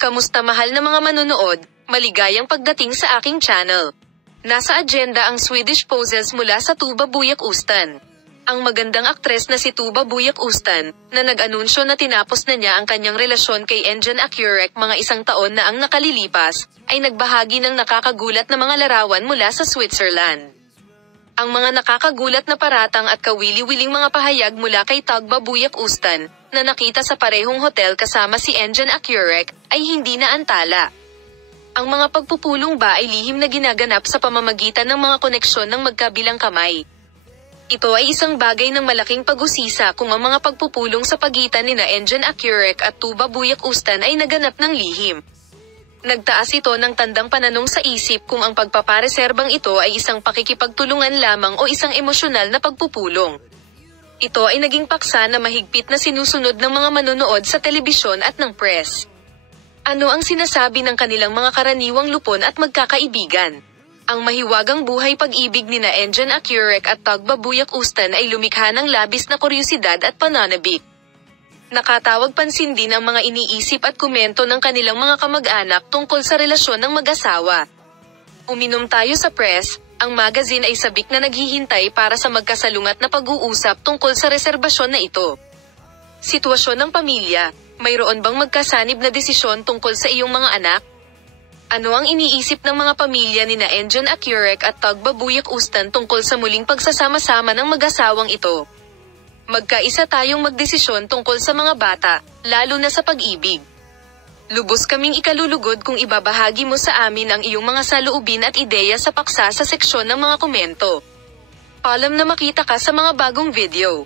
Kamusta mahal na mga manonood, maligayang pagdating sa aking channel. Nasa agenda ang Swedish poses mula sa Tuva Buyak-Östen. Ang magandang aktres na si Tuva Buyak-Östen, na nag-anunsyo na tinapos na niya ang kanyang relasyon kay Engin Akyurek mga 1 taon na ang nakalilipas, ay nagbahagi ng nakakagulat na mga larawan mula sa Switzerland. Ang mga nakakagulat na paratang at kawili-wiling mga pahayag mula kay Tuva Buyak-Östen, na nakita sa parehong hotel kasama si Engin Akyurek, ay hindi na antala. Ang mga pagpupulong ba ay lihim na ginaganap sa pamamagitan ng mga koneksyon ng magkabilang kamay. Ito ay isang bagay ng malaking pag-usisa kung ang mga pagpupulong sa pagitan nina Engin Akyurek at Tuva Buyak-Östen ay naganap ng lihim. Nagtaas ito ng tandang pananong sa isip kung ang pagpapareserbang ito ay isang pakikipagtulungan lamang o isang emosyonal na pagpupulong. Ito ay naging paksa na mahigpit na sinusunod ng mga manonood sa telebisyon at ng press. Ano ang sinasabi ng kanilang mga karaniwang lupon at magkakaibigan? Ang mahiwagang buhay pag-ibig nina Engin Akyurek at Tuva Buyak-Östen ay lumikha ng labis na kuryosidad at pananabik. Nakatawag pansin din ang mga iniisip at komento ng kanilang mga kamag-anak tungkol sa relasyon ng mag-asawa. Uminom tayo sa press. Ang magazine ay sabik na naghihintay para sa magkasalungat na pag-uusap tungkol sa reserbasyon na ito. Sitwasyon ng pamilya, mayroon bang magkasanib na desisyon tungkol sa iyong mga anak? Ano ang iniisip ng mga pamilya nina Engin Akyurek at Tuva Buyak-Östen tungkol sa muling pagsasama-sama ng mag-asawang ito? Magkaisa tayong magdesisyon tungkol sa mga bata, lalo na sa pag-ibig. Lubos kaming ikalulugod kung ibabahagi mo sa amin ang iyong mga saloobin at ideya sa paksa sa seksyon ng mga komento. Paalam na makita ka sa mga bagong video.